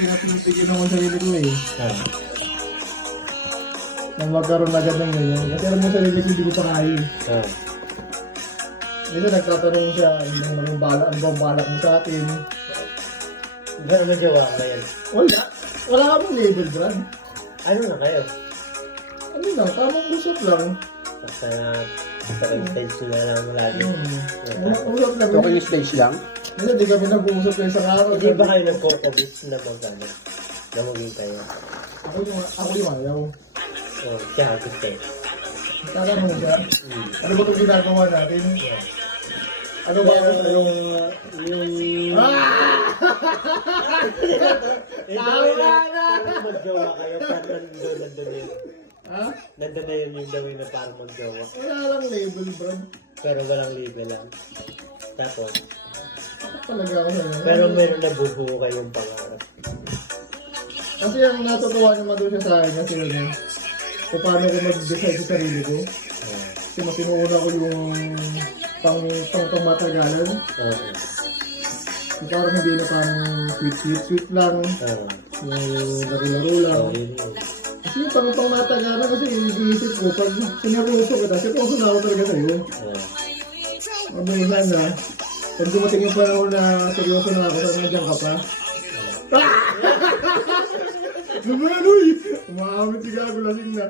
Pinapipigil ako sa sarili ko eh. Ah. Nang magkaroon agad ng ganyan. Kasi alam mo sa sarili ko hindi ko pa kaya eh. Ah. Minsan nagtatanong siya, ano bang balak mo sa akin? Gano'n na jowa ngayon? Wala. Wala ka mong label, Brad. Ano na kayo? Ano lang, tamang usap lang. Basta parang stage na lang lagi. Usap lang. Okay yung stage lang? Minsan di kami nag-uusap kayo sa araw. Hindi ba kayo nagko-commit na mag-ano? Na maging kayo? Ako yung ayaw. Oh, siya gusto. Tatanong siya. Ano ba itong ginagawa natin? Ano ba yung... Mag-jowa kayo, parang nandun yun. Ha? Nandun na yun yung gawin na parang mag-jowa. Wala lang label, Brad. Pero walang label lang. Tapos, Bakit talaga ako sa'yo? pero meron na bubuo kayong pangarap. Kasi ang natutuwa naman doon siya sa akin kasi yun kung paano ko mag-decide sa sarili ko. Kasi mas inuuna ko yung pang-matagalan. Parang hindi na parang sweet lang. Yung laro-laro lang. Kasi yung pang-matagalan kasi iniisip ko pag sinaruso kita, seryoso na ako talaga sa'yo. Mabuhay na. Pag dumating yung panahon na seryoso na ako, saan nandiyan ka pa? Lumanoy! Umahamit si Gago, lasing na.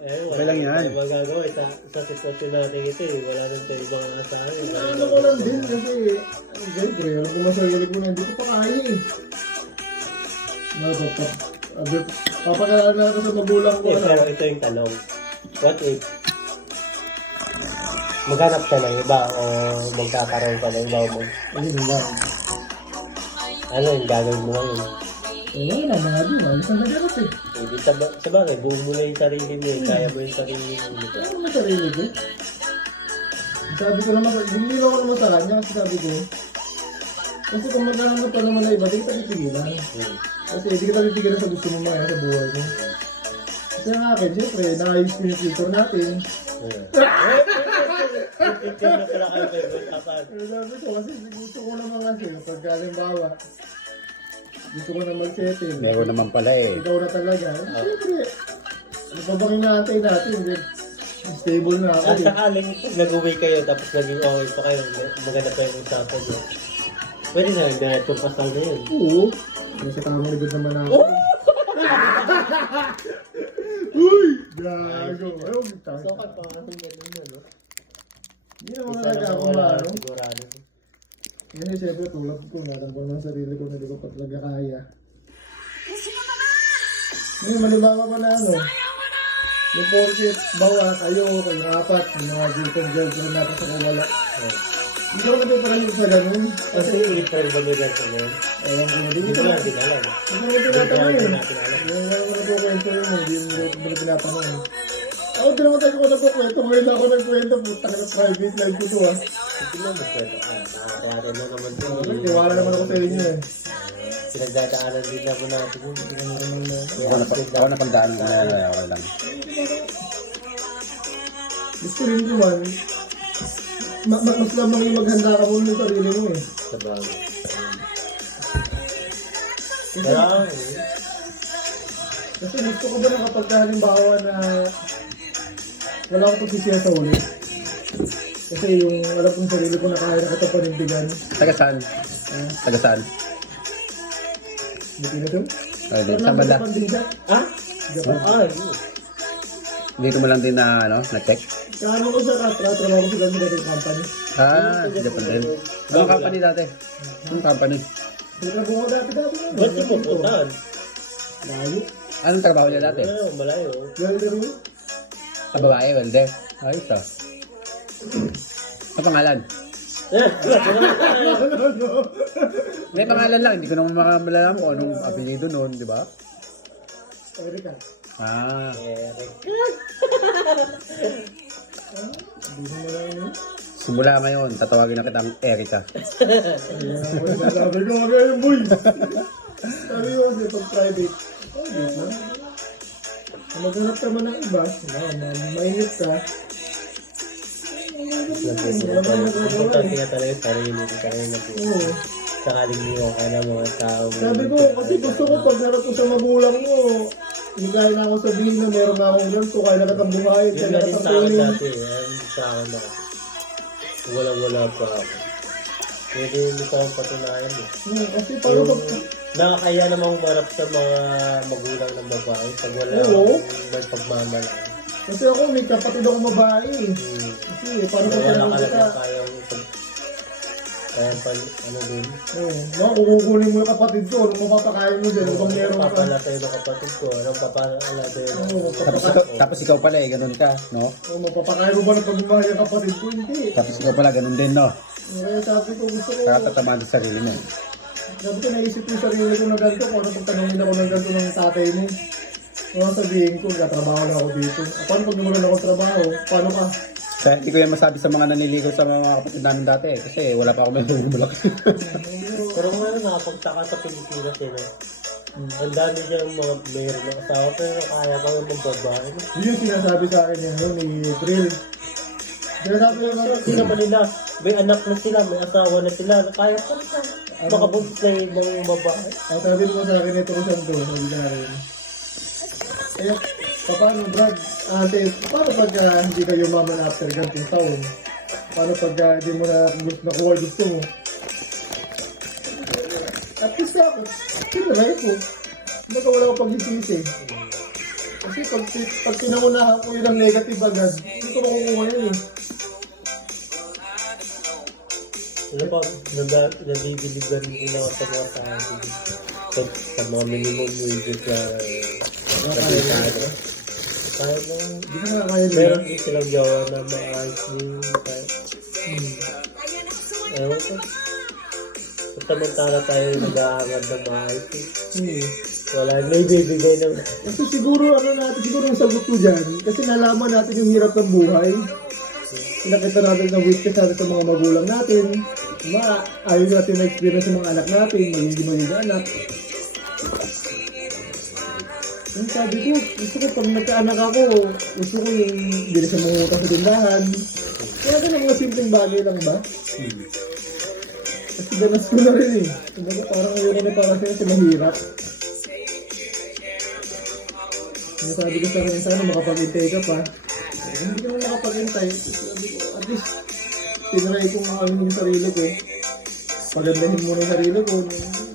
Okay lang yan. Wala magagawa. Sa sitwasyon natin ito eh. Wala nang tayo ibang asahan. Ano ko lang din kasi, siyempre, alam ko masarili ko na, hindi ko pa kaya eh. Papakalaan na ako sa magulang ko. Pero ito yung tanong. What if maghanap ka ng iba o magkakaroon ka ng iba mo? Ayun lang. Ano yung gagawin mo ngayon? Wala na nga din, ayos ang naganap eh. Hindi sa bagay, buo mo na yung sarili mo eh. Kaya mo yung sarili mo. Ano mo sarili ko? Sabi ko naman, hindi ko naman sa kanya kasi sabi ko, kasi kung maghanap pa naman na iba, di kita titigilan. Kasi di kita titigilan sa gusto mo mga sa buhay mo. Kasi ang akin, siyempre, naayos ko yung future natin. Sabi ko kasi gusto ko naman kasi, pag halimbawa, gusto ko na mag-settle. Meron naman pala eh. Ikaw na talaga. Siyempre, ano pa bang inaantay natin? Stable na ako. At sakaling nag-uwi kayo tapos naging okay pa kayo, maganda pa yung usapan nyo. Pwede na yung ganitong pasal na yun. Oo. Kasi tamang libid naman ako. Uy! Gago. Ayaw, bintang. So, pa kasi ganun yun, no? Hindi naman talaga ako maano. Sigurado. Kasi siyempre tulad ko, naran ko naman sarili ko na hindi ko pa talaga kaya. Ngayon, malibawa pa na ano. Yung porket, bawa kayo, kayong apat, yung mga girlfriend natin sa kawala. Hindi ko natin parang yung sa ganun. Kasi literal ba nyo ganito na yun? Ewan ko na din. Hindi ko lang din alam. Hindi ko tinatanong Hindi eh. natin alam. Yung ako nagkukwento yun, hindi mo tinatanong eh. Ako din naman tayo ko nagkukwento, ngayon ako nagkwento, puta ka na private life ko to ah. Hindi lang magkwento ka. Nakakayari na naman din. Tiwala naman ako sa inyo eh. Pinagdadaanan din naman natin yun. Ako na pagdaan mo na okay lang. Gusto rin ko man, mas lamang yung maghanda ka muna sa sarili mo eh. Sa bagay. Kaya, Kasi gusto ko ba na kapag halimbawa na wala akong pagsisiya sa ulit. Kasi yung alam kong sarili ko na kaya na kita panindigan. Taga saan? Taga saan? Hindi na doon? Ay, di. Saan banda? ha? Japan. Ay, Dito mo lang din na, ano, na-check? Kano ko sa trabaho ko sa ganito company. Ah, sa Japan din. Anong company dati? Anong company? Trabaho ko dati na. ba't di pupuntahan? Layo. Anong trabaho niya dati? Malayo. Welder mo? Sa babae, welder. Ayos ah. Sa pangalan? May pangalan lang, hindi ko naman makamalala kung anong apelido noon, di ba? Erika. Ah, Eric. Hindi mo na lang yun. simula ngayon, tatawagin na kitang Erika. Sabi ko ngayon, boy. Sabi ko kasi pag private, date lang. Kung maghanap ka man ng iba, mainit ka. Wala ba yung nagagawa Importante eh. nga talaga sarili ko kaya Oo. sakaling niyo ka ng mga tao. Sabi ko, kasi gusto ko pag narap ko sa magulang mo, hindi kaya na ako sabihin na meron na akong ganito, kaya na kitang buhayin, kaya Yun na nga din kitang sa akin tulin. dati. Yan sa akin na. Wala pa ako. Pwede mo sa akong patunayan eh. Kasi paano pag... Nakakaya namang marap sa mga magulang ng babae pag wala Oo. may pagmamahal. Kasi ako, may kapatid ako babae. Kasi paano pag Wala tinanong ka kita? lang kaya pa ano dun. Oo, kukunin mo yung kapatid ko, anong mapapakain mo dyan, kung meron ka. Papala tayo ng kapatid ko. Anong papala tayo ng Oo, Tapos ikaw pala eh, ganun ka, no? mapapakain mo ba ng pagmamahal yung kapatid ko? Hindi. Tapos ikaw pala, ganun din, no? Kaya sabi ko, gusto ko, Kaya tatamaan sa sarili mo. sabi ko, naisip ko yung sarili ko na ganito, kung ano pag tanongin ako ng ganito ng tatay mo. Kung sabihin ko, nagtatrabaho lang ako dito. Paano pag namulan ako trabaho? Paano ka? Kaya hindi ko yan masabi sa mga naniligaw sa mga kapatid namin dati eh. Kasi wala pa ako may bulak. Pero ngayon nakapagtaka sa Pilipinas eh. No? Ang dami diyang mga mayroon ng asawa pero kaya pa nga magbabae. Yun yung sinasabi sa akin yan, ni Drill. Sinasabi ko nga, Hindi naman nila, may anak na sila, may asawa na sila, kaya pa rin na. Makabuntis na yung ibang babae. ang sabi mo sa akin ito ko santo, sabi na rin. Eh, paano Brad? Ate, paano pag hindi kayo maman after ganitong taon? Paano pag hindi mo na nakuha gusto mo? At least ako, tinry ko. Baga wala akong pag-isisi. Kasi pag pinangunahan ko yun ang negative agad, hindi ko makukuha yun eh. Ano ba, nadibiligan din ako sa mga tao. Sa mga minimum wages na nakikita. Kaya mo, Hindi ko nga kaya meron nila. din silang gawa na maayos din. Ewan ko. Samantala tayo nag-aangad ng maayos eh. Wala na ibibigay ng... Kasi siguro siguro ang sagot ko dyan, kasi nalaman natin yung hirap ng buhay. Nakita natin na witness natin sa mga magulang natin. Ayaw natin na-experience sa mga anak natin, magiging anak. Yung sabi ko, gusto ko pag nagkaanak ako, gusto ko yung hindi na siya mangutang sa tindahan. Kaya ganun mga simpleng bagay lang ba? Kasi danas ko na rin eh. Kumbaga parang ayoko na para sa'yo sa mahirap. Yung sabi ko sa kanya, sana makapag-intay ka pa. Hindi ka naman makapag-intay. Sabi ko, at least, tinry kong yung sarili ko. Pagandahin mo na yung sarili ko.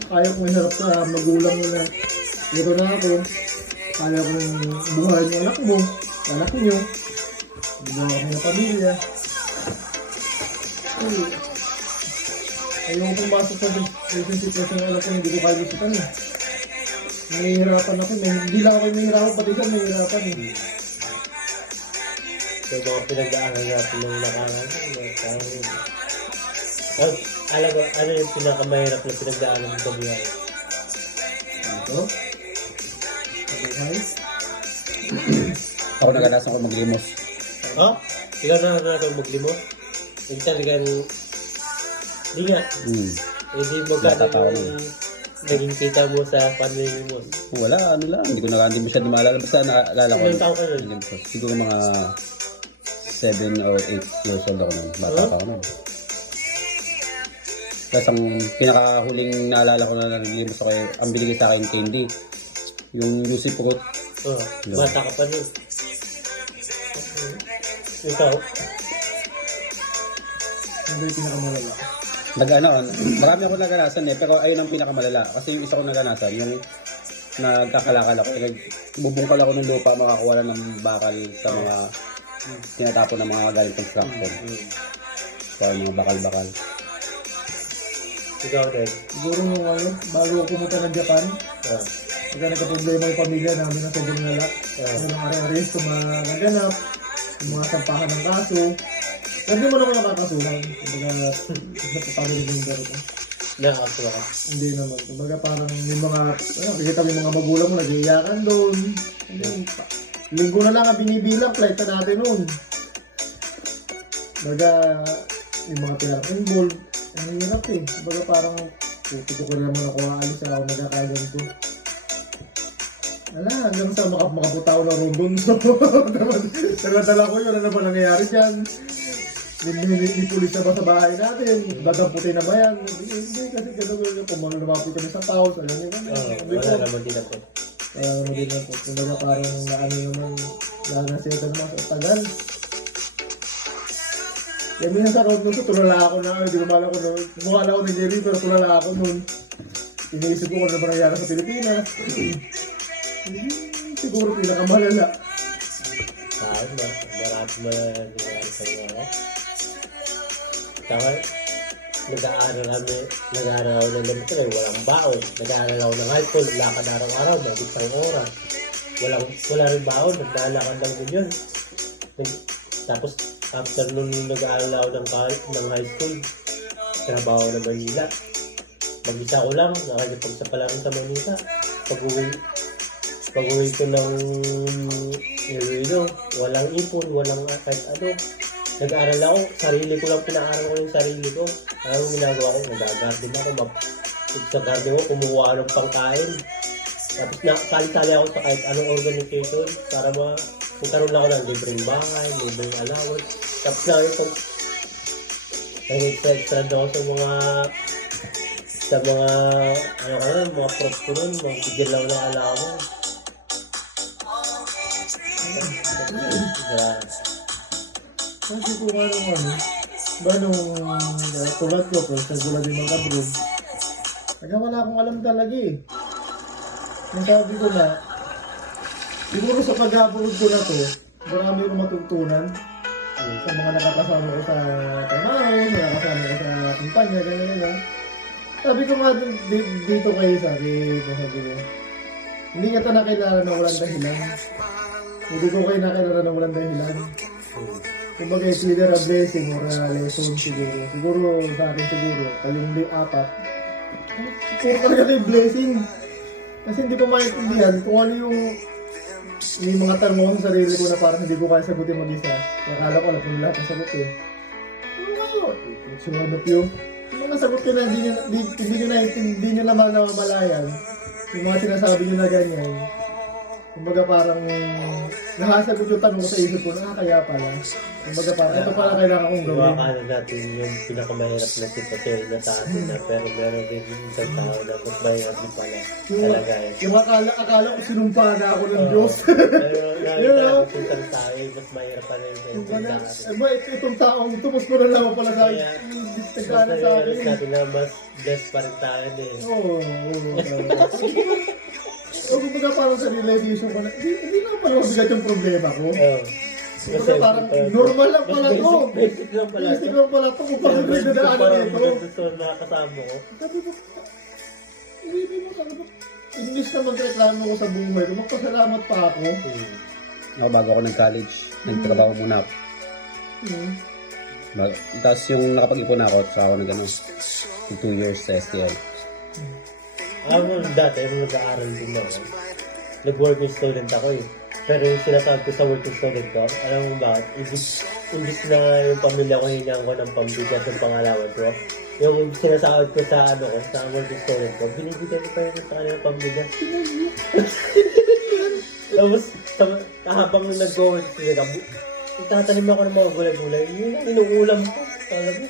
Kaya kong harap sa magulang mo na ito na ako. Kaya kong buhayin yung anak nyo. Buhayin ako ng pamilya. Ayaw kong pumasok sa sitwasyon na alam ko hindi ko kaya gustutan eh. Nahihirapan ako. Hindi lang ako nahihirapan, pati siya nahihirapan eh. So, mga pinag-aaral natin ng nakaraan. Alam ko, ano yung pinakamahirap na pinag-aaral ng buhay? Ito? Buhay? Ako naganasan ko maglimos. Ha? Ikaw na natin maglimos? Yung talagang... Di nga. Hindi mo Natatawa gano'n yung naging kita mo sa family mo. Wala, ano lang. Hindi ko hindi masyado maalala. Basta naalala ko. Ilang taon ka nun? Limos. Siguro mga 7 or 8 years old ako nun. Bata pa ako nun. Tapos ang pinakahuling naalala ko na nalimos ako, ang binigay sa akin candy. Yung Lucy Fruit. Oh, bata ka pa nun. Ikaw? Hindi yung pinakamalala. Marami ako naganasan eh, pero ayun ang pinakamalala. Kasi yung isa ko naganasan, yung nagkakalakal ako, bubungkal ako ng lupa, makakuha lang ng bakal sa mga tinatapon ng mga galing construction. Sa mga bakal-bakal. Ikaw din? Siguro nung bago ako pumunta ng Japan, pagka nagka-problema yung pamilya namin na sobrang nalak. Yung ari-aris, naganap, yung mga sampahan ng kaso. Hindi mo naman nakakasuhan. Kumbaga, napapagod yung garo ko. Nakakasuha ka. Hindi naman. Kumbaga parang yung mga, kita mo yung mga magulang mo, nag-iiyakan doon. Linggo na lang ang binibilang, flight na natin noon. Kumbaga, yung mga pinarang involved, ang hirap eh. Kumbaga parang, puti ko naman ako aalis ako nagkakagan ko. Wala, hanggang sa makaputaw ng Rondon. So, dala ko yun. Ano ba nangyayari dyan? May pulis na ba sa bahay natin? Bagang puti na ba yan? Hindi kasi gano'n kung mga lumapit kami sa house, alam niyo kami. Wala naman din ako. Kaya naman din ako. Kumbaga parang naano naman, nakaseta naman sa tagal. Kaya minsan sa road nun, tulala ako na, hindi ko mala ko nun. Mukha na ako ng Jerry, pero tulala ako nun. Iniisip ko kung ano ba nangyari sa Pilipinas. Siguro pinakamalala. Marami nangyari sa mga ako. Saka, nag-aaral ako ng ganito eh, walang baon. Nag-aaral ako ng high school, lakad araw-araw, may isang oras. Wala rin baon, naglalakad lang din yun. Tapos, after nun nag-aaral ako ng high school, trabaho na Manila. Mag-isa ko lang, nakikipagsapalan sa Manila. Pag-uwi ko ng Iloilo, walang ipon, walang kahit ano. Nag-aaral ako, sarili ko lang, pinaaral ko yung sarili ko. Anong ginagawa ko? Nag-garden ako, sa garden ko, kumuha ako ng pangkain. Tapos nakasali-sali ako sa kahit anong organization para magkaroon lang ako ng libreng bahay, libreng allowance. Tapos na yung nag-extra ako sa mga mga props ko nun, mga bigyan lang ng allowance. Kasi kung ba nung tulad ko, pero nagula din mag-abroad. Kaya wala akong alam talaga eh. Yung sabi ko na, siguro sa pag-abroad ko na to, marami ko matutunan sa mga nakakasama ko sa trabaho, nakakasama ko sa kumpanya, gano'n. Sabi ko nga dito kayo sabi ko, hindi ka nakilala na walang dahilan. Hindi ko kayo nakilala na walang dahilan. Kumbaga, it's either a blessing or a lesson siguro. Siguro, sa akin siguro, kaling 4. Puro talaga yung blessing. Kasi hindi ko maintindihan kung ano yung may mga tanong ko sa sarili ko na parang hindi ko kaya sagutin mag-isa. Kaya akala ko alam ko lahat ng sagot eh. It's one of you. Yung mga sagot ko na hindi nyo naman namamalayan. Yung mga sinasabi nyo na ganyan. Kumbaga parang nakasagot yung tanong ko sa isip ko, kaya pala. Kumbaga parang ito pala kailangan kong gawin. Makakala natin yung pinakamahirap na sitwasyon na sa atin na pero meron din isang tao na mas mahirap din pala talaga eh. Yung akala ko sinumpa na ako ng Diyos. Pero nakita isang tao mas mahirap pala yung Kumbaga, itong taong ito, mas ko na naman pala sa akin. Nagkana sa akin. Natin na mas blessed pa rin tayo eh. Oo. O kumbaga parang sa realization ko na, hindi na pala mabigat yung problema ko. Kumbaga parang normal lang pala to. Basic lang pala Basic lang pala to kung parang may dadaanan ito. Gusto na kasama ko. Sabi ko, hindi mo sabi ko, imbis na magreklamo ko sa buhay ko, magpasalamat pa ako. Ako bago ako nag-college, nagtrabaho muna ako. Tapos yung nakapag-ipon ako, saka ako nag 2 years sa STL. Dati, nung nag-aaral din ako, nag-working student ako eh. Pero yung sinasabi ko sa working student ko, alam mo ba, imbis na yung pamilya ko hinang ko ng pambigas ng pangalawan ko, yung sinasabi ko sa sa working student ko, binibigyan ko pa yun sa kanila pambigas. Tapos, habang nag-working student ako, itatanim ako ng mga gulay-gulay, yun ang inuulam ko. Talaga.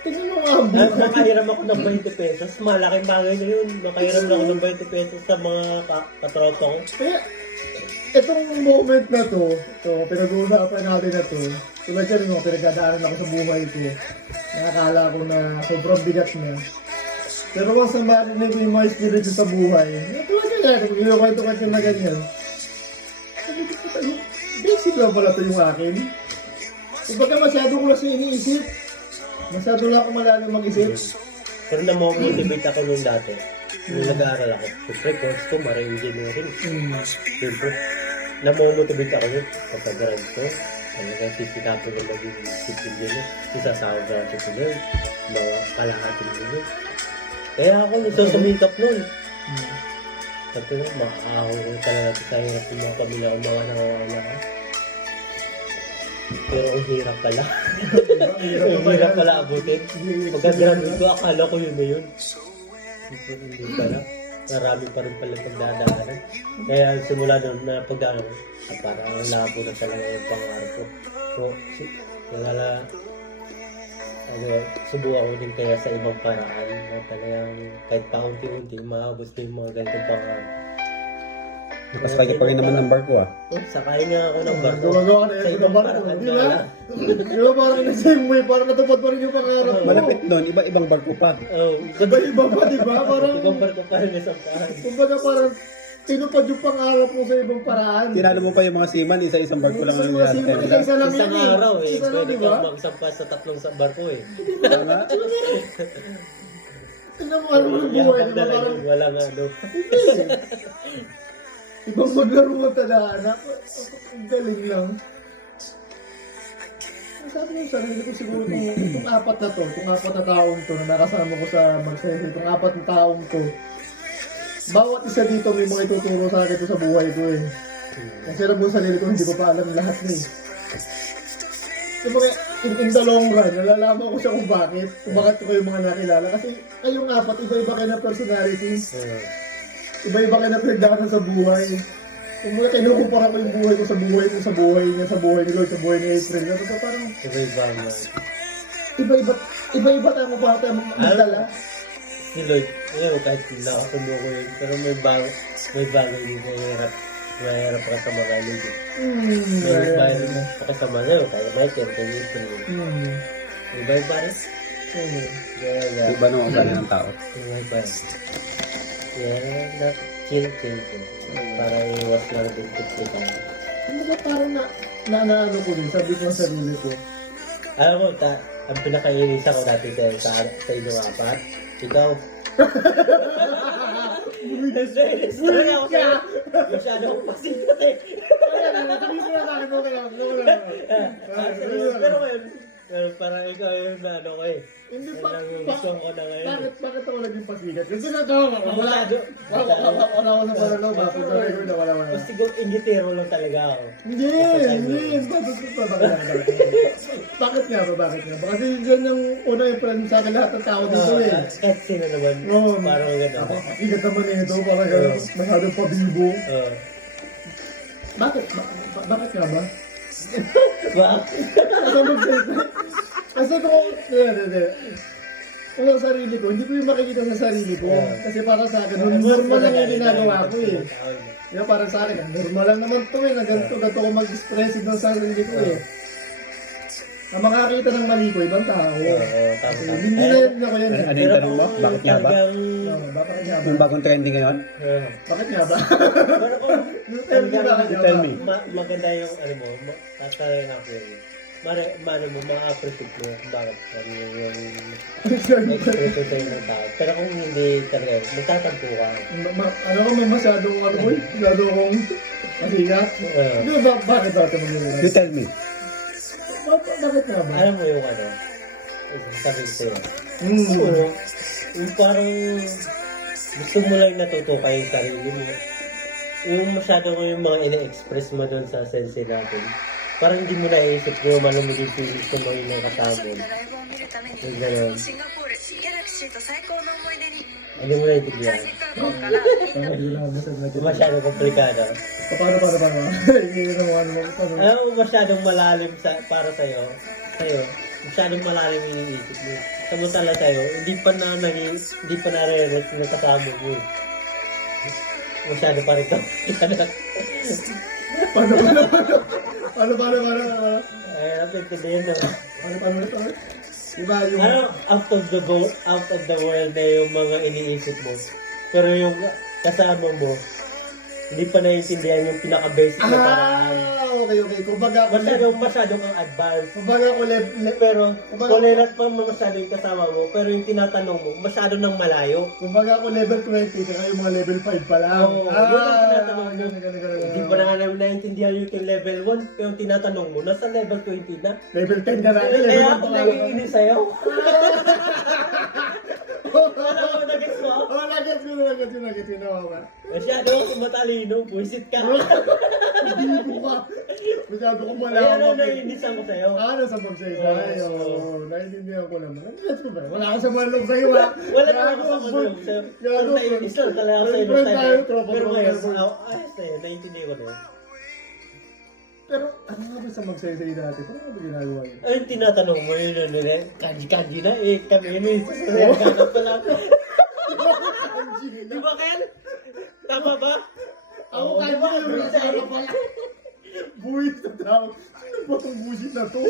Tingnan mo nga ang buhay. Makahiram ako ng 20 pesos. Malaking bagay na yun. Makahiram na ako ng 20 pesos sa mga katropa ko. Kaya, itong moment na to, pinag-uusapan natin na to, tulad yan mo, pinagdadaanan ako sa buhay ko. Nakakala ko na sobrang bigat na. Pero once na marinig ko yung mga espiritu sa buhay, tulad yan, kung ginakwento ka na ganyan. Sabi ko, basic lang pala to yung akin. Kumbaga masyado ko lang siya iniisip. Masyado lang ako malalim mag-isip. Pero na-motivate ako nung dati. Nung nag-aaral ako. Siyempre, course ko, marine engineering. Siyempre, na-motivate ako yun. Kapag-grad ko, talagang sisikapin ko maging ship engineer. Sisasawag na ship engineer. Mga kalahatin engineer. Kaya ako nagsusumikap nun. Sabi ko, makakahaw ko talaga sa hirap ng mga pamilya o mga nangangailangan. Pero ang hirap pala. Ang hirap pala abutin. Pagka-graduate ko, akala ko yun na yun. Hindi pala. Marami pa rin pala pagdadaanan. Kaya simula doon na pagdaanan ko, parang ang labo na talaga yung pangarap ko. So, Kaya subukan ko din kaya sa ibang paraan na talagang kahit paunti-unti maabos din yung mga ganitong pangarap. Nakasakay ka pa rin naman ng barko ah. Sakay nga ako ng barko. Gumagawa ka na Sa yung ibang barko. paraan Di nga ba? lang. Di ba parang na same way, parang natupad pa rin yung pangarap mo. Malapit nun, iba-ibang barko pa. Oh, Iba-iba pa, di ba? Parang, ibang barko pa rin sa paraan. kumbaga parang, tinupad yung pangarap mo sa ibang paraan. Tinalo mo pa yung mga seaman, isa-isang barko lang ang Kasi nilalakay. isa lang Isang yun eh. araw eh. Isa lang, Pwede di ba? kang magsampas sa tatlong sa barko eh. Tama? Tingnan mo, ano yung buhay, di ba? Parang, Walang ano. ibang maglaro mo talaga. Ang galing lang. Sabi ko sa sarili ko siguro itong apat na taong to na nakasama ko sa Magsaysay, itong apat na taong to, bawat isa dito may mga ituturo sa akin to sa buhay ko eh. Kasi alam mo sa sarili ko, hindi ko pa alam lahat na eh. Yung mga, in the long run, nalalaman ko siya kung bakit ko yung mga nakilala. Kasi kayong apat, iba-iba kayo na personality. Iba-iba kayo na pinagdaanan sa buhay. Kung mga kinukumpara ko yung buhay ko sa buhay ko, sa buhay niya, sa buhay ni Lord, sa buhay ni April. So, parang Iba-iba nga. iba-iba tayo para tayo magdala. Si Lloyd, kahit nakasundo ko yun, pero may bago din mahirap ka sa mga Lloyd. May bago pa ka sa mga kaya Michael, kaya April. Iba-iba rin. Kaya Iba nung ang gano'n ng tao. iba-iba rin. Kaya chill ko. Para iwas lang din ko. Kumbaga parang naano ko din, sabi ko sa sarili ko. Alam mo, ang pinakainis ako dati sa inyong apat, ikaw. Nainis talaga ako sa'yo. Masyado akong pasikat eh. Pero ngayon, parang ikaw yung ano ko eh. Hindi Yan pa, lang yung gusto ko na ngayon. bakit ako naging pasikat? Kasi nagawa ko, wala ako sa pananaw, bakit na record na wala. O siguro, ingitero lang talaga ako. Hindi. Bakit nga ba? Kasi dyan yung una yung friend sa akin lahat ng tao dito eh. Kahit sino naman, Oo. parang gano'n. Ako, pasikat naman ito, parang gano'n, masyadong pabibo. Bakit nga ba? Kasi kung sa sarili ko, hindi ko yung makikita sa sarili ko. Kasi para sa akin, normal lang yung ginagawa ko eh. Yung para sa akin, normal lang naman to eh, na ganito ko mag-expressive ng sarili ko eh. Ang makakita ng mali ko, ibang tao. Kasi hindi na yun ako yan eh. Ano yung tanong mo? Bakit nga ba? Bakit nga ba? Yung bagong trending ngayon? Bakit nga ba? Pero kung Tell me bakit nga Tell ba? me. maganda yung ano mo, tatalayan ako yun. Mano mo, ma-appreciate mo kung bakit yung expression sa'yo ng tao. Pero kung hindi talaga, magtatampo ka. Ano ko, masyadong ano ko, masyado akong masigat. Hindi ba, bakit ito mo yun? You tell me. Bakit nga ba? Alam mo yung ano, sabi ko sa'yo. Siguro, yung parang gusto mo lang natutukay yung sarili mo. Yung masyado mo yung mga ina-express mo doon sa sense natin. Parang hindi mo naisip yung ano mo yung feelings ng mga yung kasama mo. Yung gano'n. Hindi mo naintindihan. Masyado komplikado. Paano? Hindi na naman ano mo. Alam mo, masyadong malalim para sa'yo. Masyadong malalim yung iniisip mo. Samantala sa'yo, hindi pa na-realize na kasama mo. Masyado pa rin ka. Paano? Ay, napintindihan mo. Paano? Diba yung... Ano, out of the world na yung mga iniisip mo. Pero yung kasama mo, hindi pa naiintindihan yung pinaka-basic na paraan. Okay. Kumbaga, Masyadong ang advance. kumbaga ko Pero, tolerant pa mo masyado yung kasama mo, pero yung tinatanong mo, masyado nang malayo. Kumbaga ako level 20, kaya yung mga level 5 pa lang. Oo, yun ang tinatanong mo. Ganun. Hindi pa na nga namin naiintindihan yung level 1, pero yung tinatanong mo, nasa level 20 na. Level 10 ka na. Kaya ako naiinis sa'yo. Ano, nagets mo? Oh, nagets ko na. Masyado akong matalino, buisit ka. Bibo ka. Masyado kong Kaya ano, malawak. naiinisan ko sa'yo. Ano sa pagsaysay? Oo, naiintindihan ko naman. Nagets ko ba? Wala ako sa manlog sa'yo ha. Wala naman ako sa manlog sa'yo. Pero naiinis lang talaga sa'yo. Friend tayo, tropa. Pero ngayon, ayos sa'yo, naiintindihan ko na. Pero ano nga ba sa magsaysay dati? Paano nga ba ginagawa yun? Ayun, tinatanong mo yun nila. Kanji-kanji na eh. Kami yun eh. Sasayaw ka na pala. Di ba, Ken? Tama ba? Ako kanji na naman sa harap pala. Buwis na tao. Ano ba itong busit na to?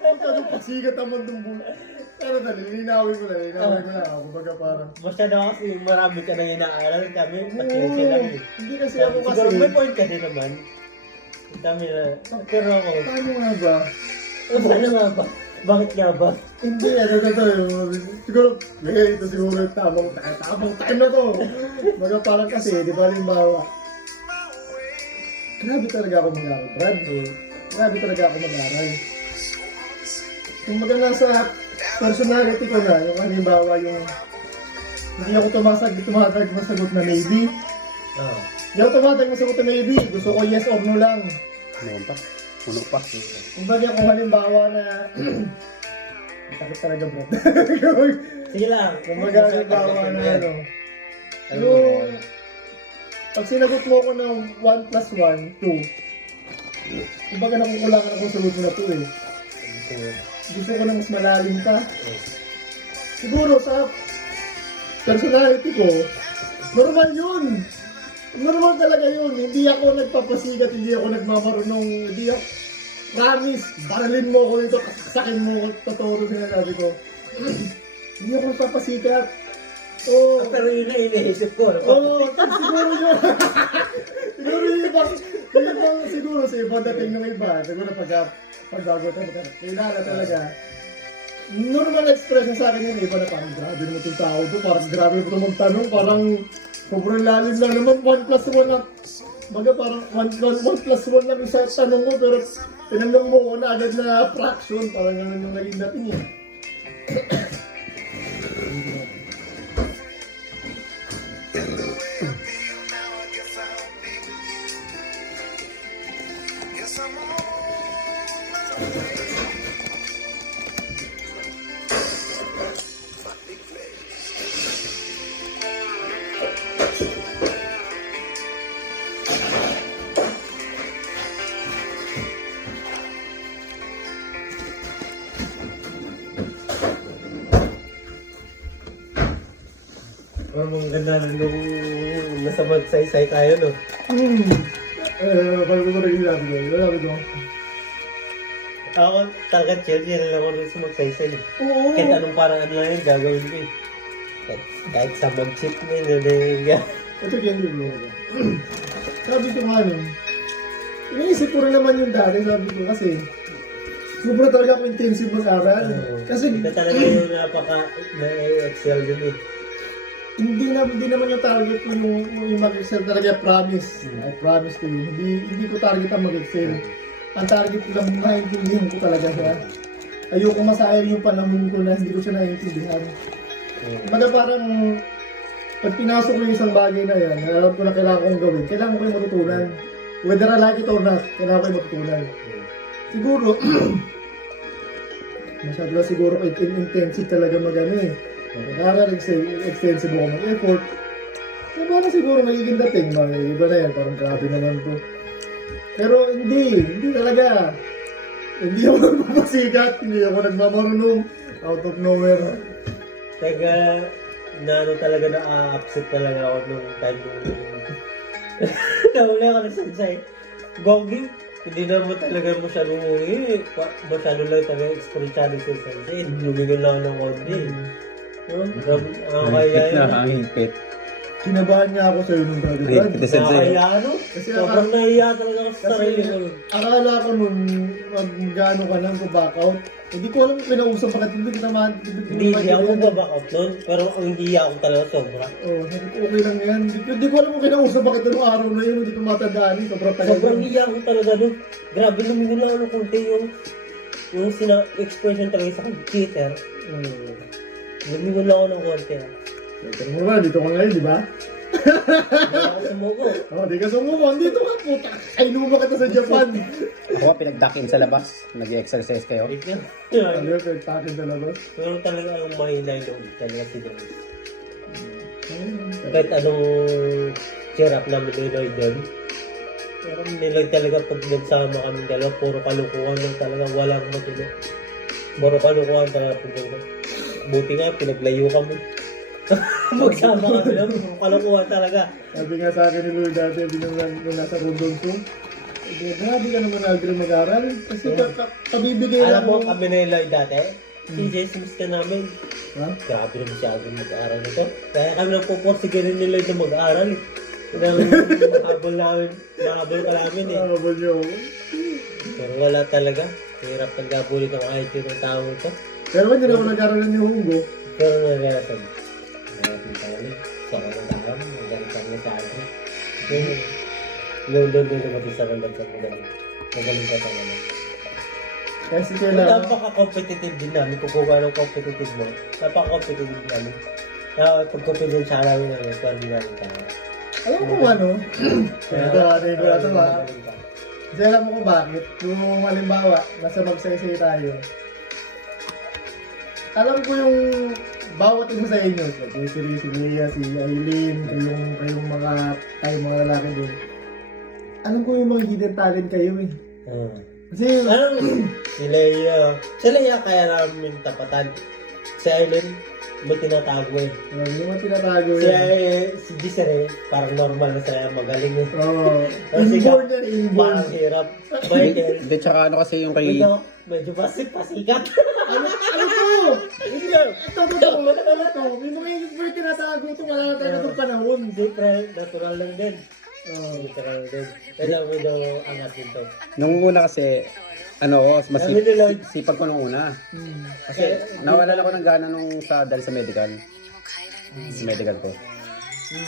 Magkano pasigat naman itong busit? Pero dali, linawin ko na. Kumbaga parang... Masyado kasi marami ka na inaaral kami. Pasensya lang eh. Hindi kasi ako kasi... Siguro may point ka din naman. Kami na. Pero ako. Paano nga ba? Ano nga ba? Bakit nga ba? Hindi, siguro, ito siguro tamang time na to. Baga parang kasi, di ba halimbawa, grabe talaga ako mag-aral, Brad. Grabe talaga ako mag-aral. Kumbaga nasa personality ko na, yung halimbawa yung, hindi ako tumatag masagot na maybe. Oo. Hindi ako tumatag masagot na maybe. Gusto ko yes or no lang. Noon pa. Puno pa. Kumbaga kung halimbawa na, takot talaga, Brad. Sige lang. Kumbaga halimbawa na ano, yung, pag sinagot mo ko ng 1 plus 1, 2. Kumbaga nakukulangan akong sagot mo na 2 eh. Gusto ko na mas malalim pa. Siguro sa personality ko, normal yun. Normal talaga yun. Hindi ako nagpapasigat, hindi ako nagmamarunong, hindi ako, promise, baralin mo ako nito, kasakin mo ako, totoo rin sinasabi ko. Hindi ako nagpapasigat. Oh, Pero yun na iniisip ko. Oo, siguro yun. Siguro yung ibang, siguro sa ibang dating ng iba, siguro pagbago talaga, kailangan talaga. Normal expression sa akin yung iba na parang grabe naman itong tao to, parang grabe ito magtanong, parang sobrang lalim lang naman, 1 plus 1 na, baga parang 1 plus 1 lang sa tanong mo, pero tinanong mo ko na agad na fraction, parang ganun yung naging dating eh. Ang ganda na nung nasa magsaysay tayo, no? Bago ko rin sabi ko. Ako, talagang chill lang ako rin sa magsaysay. Oo. Kahit anong parang ano lang yun, gagawin ko eh. Kahit sa mag-chip na yun, Ito yung gulo ko. Sabi ko nga nun, iniisip ko rin naman yung dati, sabi ko kasi, sobra talaga ako intensive mag-aral. Kasi, ito talaga yung na-excel dun eh. hindi naman yung target ko yung mag-excel talaga, promise. I promise to you. Hindi ko target ang mag-excel. Ang target ko lang, maintindihan ko talaga siya. Ayoko masayang yung panahon ko na hindi ko siya naiintindihan. Kumbaga parang, pag pinasok ko yung isang bagay na yan, alam ko na kailangan kong gawin, kailangan ko yung matutunan. Whether I like it or not, kailangan ko yung matutunan. Siguro, masyado na siguro intensive talaga mag-ano eh. Kaya extensive ako mag-effort. Kaya parang siguro magiging dating, iba na yan, parang grabe naman to. Pero hindi talaga. Hindi ako nagpapasikat, hindi ako nagmamarunong, out of nowhere. Teka, talaga na-upset talaga ako nung time nung nahuli ako ng sansay. Gogi, hindi naman talaga masyadong masyado lang talaga experienceado sa sansay. Lumigan lang ng konti. Kaya yun. Nakahingpit. Kinabahan niya ako sa'yo nung Brad. Kaya ano? Kasi sobrang nahiya talaga ako sa sarili ko. Akala ko nung mag-gano ka lang ko back out. Hindi ko alam kung kinausap bakit hindi kita Hindi ako mag-back out nun. Pero ang hiya ako talaga sobra. Oo, sabi ko okay lang yan. Hindi ko alam kung kinausap bakit anong araw na yun. Hindi ko matandaan eh. Sobrang tagal. Sobrang hiya ako talaga nun. Grabe, lumingon lang ako konti yung expression talaga sa cheater. Lumingon lang ako ng konti. Tingnan mo ba, dito ka ngayon, di ba? Hindi ako sumuko. Di ka sumuko. Dito ka, puta. Ay, luma kita sa Japan. Ako pinagdakin sa labas. Nag-exercise kayo. Ano yun, takin sa labas. Pero talaga ang mahina yung talaga si Dennis. Kahit anong cheer up namin ni Lloyd doon, Pero nilag talaga pag nagsama kami dalawa, puro kalukuhan lang talaga, walang matino. Puro kalukuhan talaga pag nag- Buti nga, pinaglayo kami. Magsama kami lang, puro kalukuhan talaga. Sabi nga sa akin ni Lord dati, nung nasa Rondon ko, grabe ka naman agree mag-aral. Kasi kabibigay Alam lang mo, mo. kami na yung Lloyd dati, Jesus ka namin. Ha? Grabe naman siya agad mag-aaral nito. Kaya kami lang puporsigarin ni Lloyd na mag-aaral. Mahabol ka namin eh. Nakabal niyo ako. Pero wala talaga. Hirap pagkabulit ng IQ ng tao ito. Pero hindi na ako nag-aaralan ni Hugo. Pero nagkakasan. Nagkakasan kami. Sa kalang nagkakasan sa akin. Doon naman sa kalang sa magaling. Magaling ka talaga. Kasi kailangan. Napaka-competitive din namin. Kung kung anong competitive mo, napaka-competitive din namin. Pag-competitive siya namin ng ito, hindi namin kaya. Alam mo kung ano? Kaya tawarin ko na ito ha. Kasi alam mo kung bakit. Kung halimbawa, nasa magsaysay tayo. Alam ko yung bawat isa sa inyo. Si Lea, si Aileen, kayong mga lalaki doon. Alam ko yung mga hidden talent kayo eh. Kasi Si Leia kaya namin tapatan. Si Aileen, may tinatago eh. yung mga tinatago Si Giselle, parang normal na sila, magaling eh. Oo. Kasi Inborn yan, inborn. parang hirap. Michael, Hindi, tsaka ano kasi yung kay... medyo pasikat. Ano to? Hindi lang. Ito. May mga tinatago ito. Wala na tayo itong panahon. Siyempre, natural lang din. Natural din. Kaya medyo angat din to. Nung una kasi, ano ko, Sabi ni Lloyd. sipag ko nung una. Hmm. Kasi nawalan ako ng gana nung dahil sa medical. Medical ko.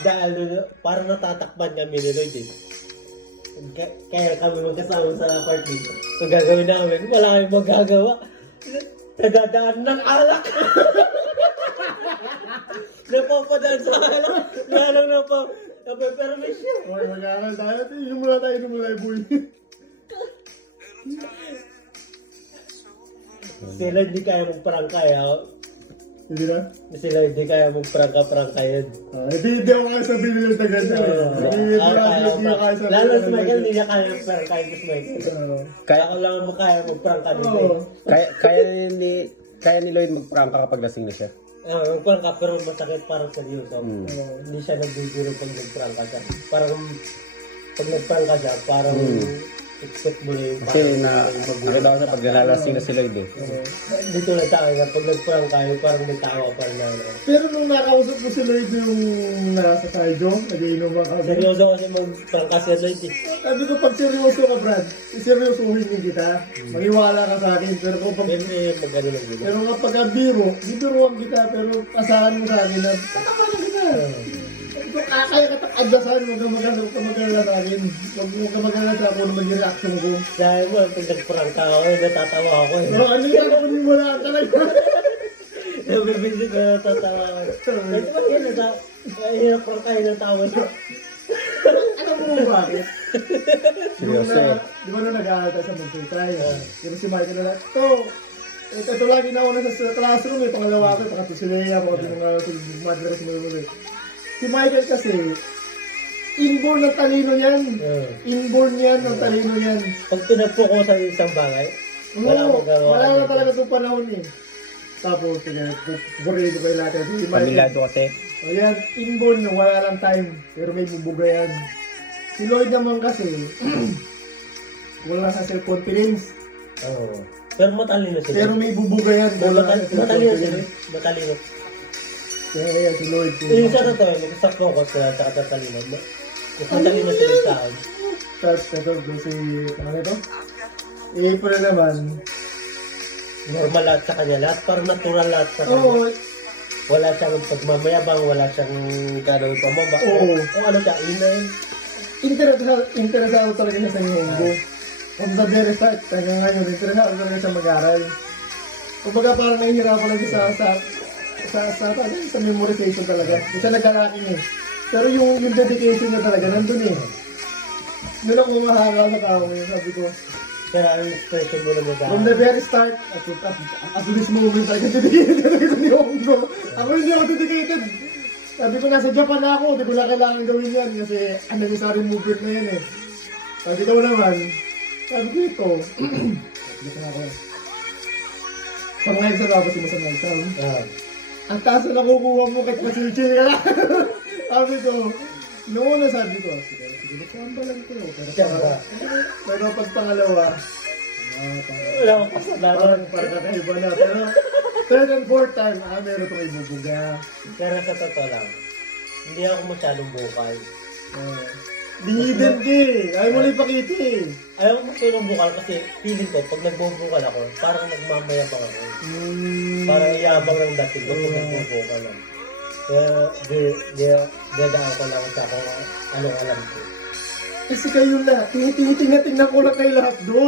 Dahil parang natatakpan kami ni Lloyd eh. Kaya kami magkasama sa apartment. Kung gagawin namin, wala kami magagawa. Nagadaan ng alak. Napapadaan sa alak. Lalang napapermission. Okay, mag-aaral tayo. Inom muna tayo, boy. Sila hindi kaya magprangkay ha. Hindi na? Sila hindi kaya magprangka-prangkay yun. Hindi ako kaya sabihin nila na ganda. Hindi ako kaya sabihin. Lalo si Michael, hindi niya kaya magprangkay kasi Michael. Kaya, Ako lang mo kaya magprangka nito Oo. eh. kaya ni Lloyd magprangka kapag lasing na siya. Magprangka pero masakit parang seryoso. Hindi siya nagbibiro pag nagprangka siya. Parang pag nagprangka siya, parang expect mo na yung Kasi nakita ko sa pag nalalasing na si Lloyd eh. dito na tayo na pag nagprangka yung parang may tawa pa rin na. Pero nung nakausap ko si Lloyd yung nasa Sarjo, nag-iinom ka. Seryoso kasi magprangka si Lloyd eh. Sabi ko, pag seryoso ka, Brad, seryosuhin din kita. Maniwala ka sa akin. Pero kung pag Magano lang yun. pero kapag biro, bibiruan kita, pero pasahan mo sa akin na, tatapalan kita. Kung kaya ka takadasan, huwag ka mag-alala sa akin. Huwag ka mag-alala sa ako na maging reaction ko. Dahil mo, pag nagprangka ako, natatawa ako eh. Pero ano yan, ako din wala ka talaga. Nabibisit na natatawa ako. Kasi ba yun, hirap prangkahin ng tawa siya. Alam mo bakit? Seryoso eh. Di ba nung nag-aaral tayo sa Magsultay? Di ba si Michael na ito lagi na una sa classroom eh, pangalawa ko, pangatlo si Lea, pangatlo mga madras mo ulit. Si Michael kasi, inborn ng talino niyan. Inborn yan ng talino niyan. Pag pinagpo ko sa isang bagay, wala Oo, magagawa. wala na talaga itong panahon eh. Tapos, burido pa yung lahat. Si Michael, Pamilado kasi. ayan, inborn na wala lang time, pero may bubuga yan. Si Lloyd naman kasi, wala sa self-confidence. Oo. Pero matalino sila. Pero may bubuga yan. Wala sa Matalino sila. self-confidence. Matalino. Kaya yan, si Lloyd. Yung sa totoo, nag-stop focus sila sa katalino. Mas matalino sila sa akin. Tapos, si, ano ito? April naman. Normal lahat sa kanya. Lahat parang natural lahat sa kanya. Oo, Wala siyang pagmamayabang, wala siyang gano'ng pamamba. Oo. Kung ano siya, inay. interesado talaga siya sa Nihongo. From the very start, hanggang ngayon, interesado talaga siya mag-aral. Kumbaga parang nahihirapan lang siya sa memorization talaga. Hindi siya nag-araking eh. Pero yung dedication niya talaga, nandun eh. Doon ako mahanga sa tao ngayon, sabi ko. Kaya ang expression mo naman From the very start, at this moment, talaga dedicated talaga sa Nihongo. Ako hindi ako dedicated. Sabi ko, nasa Japan na ako, hindi ko na kailangan gawin yan kasi unnecessary movement na yan eh. Sabi ko naman, sabi ko ito. Dito na ako. Pang live sa dapat sila sa night sound. Ang taas na nakukuha mo kahit masilchil ka lang. Sabi ko, noong una sabi ko, sige, samba lang ko. Pero pag pangalawa, Wala akong kasalanan. parang kakaiba na. Pero third and fourth time, meron itong ibubuga. Pero sa totoo lang, hindi ako masyadong bukal. Dingiden ki! Ayaw mo lang ipakita eh. Ayaw ko masyadong bukal kasi feeling ko, pag nagbubukal ako, parang nagmamayabang ako. Parang iyabang ng dating ko pag nagbubukal ako. Kaya, dadaan ko lang sa kung anong alam ko. Kasi kayo lahat, tinitingnan ko lang kayo lahat doon.